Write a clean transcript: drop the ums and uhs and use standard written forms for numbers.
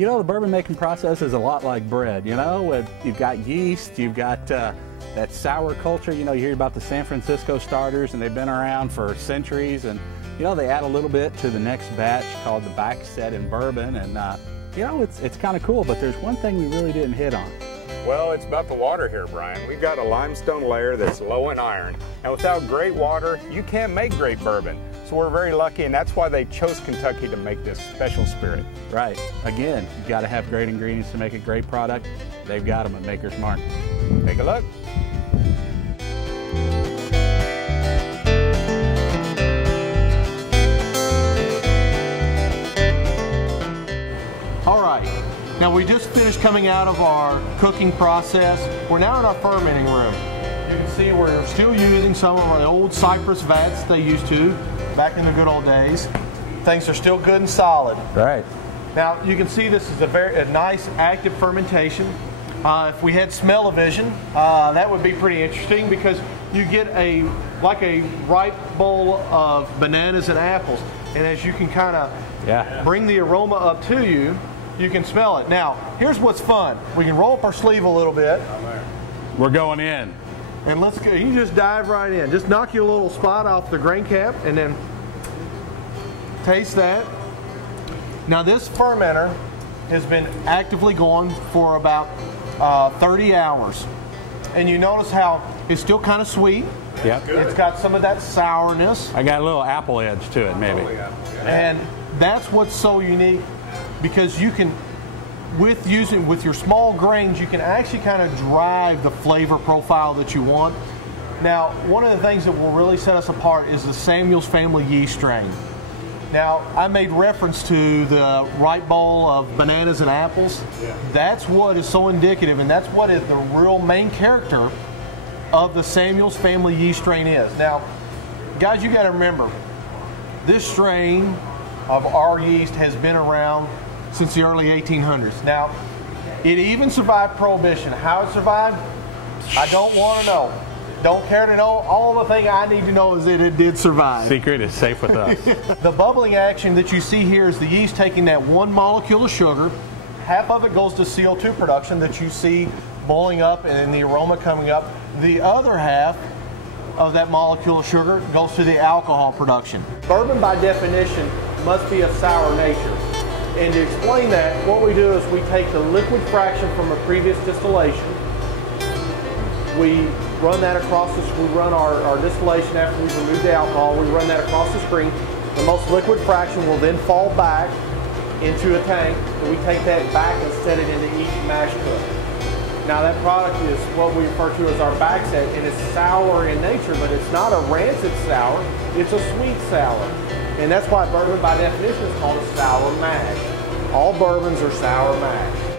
You know, the bourbon making process is a lot like bread, you know? You've got yeast, you've got that sour culture. You know, you hear about the San Francisco starters, and they've been around for centuries, and you know, they add a little bit to the next batch called the back set in bourbon, and you know, it's kind of cool, but there's one thing we really didn't hit on. Well, it's about the water here, Brian. We've got a limestone layer that's low in iron, and without great water, you can't make great bourbon. So we're very lucky, and that's why they chose Kentucky to make this special spirit. Right. Again, you've got to have great ingredients to make a great product. They've got them at Maker's Mark. Take a look. All right, now we just finished coming out of our cooking process. We're now in our fermenting room. You can see we're still using some of our old cypress vats they used to back in the good old days. Things are still good and solid. Right. Now you can see this is a nice active fermentation. If we had smell-o-vision, that would be pretty interesting because you get like a ripe bowl of bananas and apples, and as you can kind of bring the aroma up to you, you can smell it. Now, here's what's fun. We can roll up our sleeve a little bit. We're going in. And let's go. You just dive right in. Just knock your little spot off the grain cap and then taste that. Now this fermenter has been actively going for about 30 hours. And you notice how it's still kind of sweet. Yep. It's got some of that sourness. I got a little apple edge to it, maybe. And that's what's so unique, because you can, with your small grains, you can actually kind of drive the flavor profile that you want. Now, one of the things that will really set us apart is the Samuel's family yeast strain. Now, I made reference to the ripe bowl of bananas and apples. That's what is so indicative, and that's what is the real main character of the Samuel's family yeast strain is. Now, guys, you got to remember, this strain of our yeast has been around since the early 1800s. Now, it even survived Prohibition. How it survived, I don't want to know. Don't care to know. All the thing I need to know is that it did survive. Secret is safe with us. The bubbling action that you see here is the yeast taking that one molecule of sugar. Half of it goes to CO2 production that you see boiling up and the aroma coming up. The other half of that molecule of sugar goes to the alcohol production. Bourbon, by definition, must be of sour nature. And to explain that, what we do is we take the liquid fraction from a previous distillation. We run that across we run our distillation after we've removed the alcohol. We run that across the screen. The most liquid fraction will then fall back into a tank, and we take that back and set it into each mash tub. Now that product is what we refer to as our back set, and it's sour in nature, but it's not a rancid sour, it's a sweet sour. And that's why bourbon by definition is called a sour mash. All bourbons are sour mash.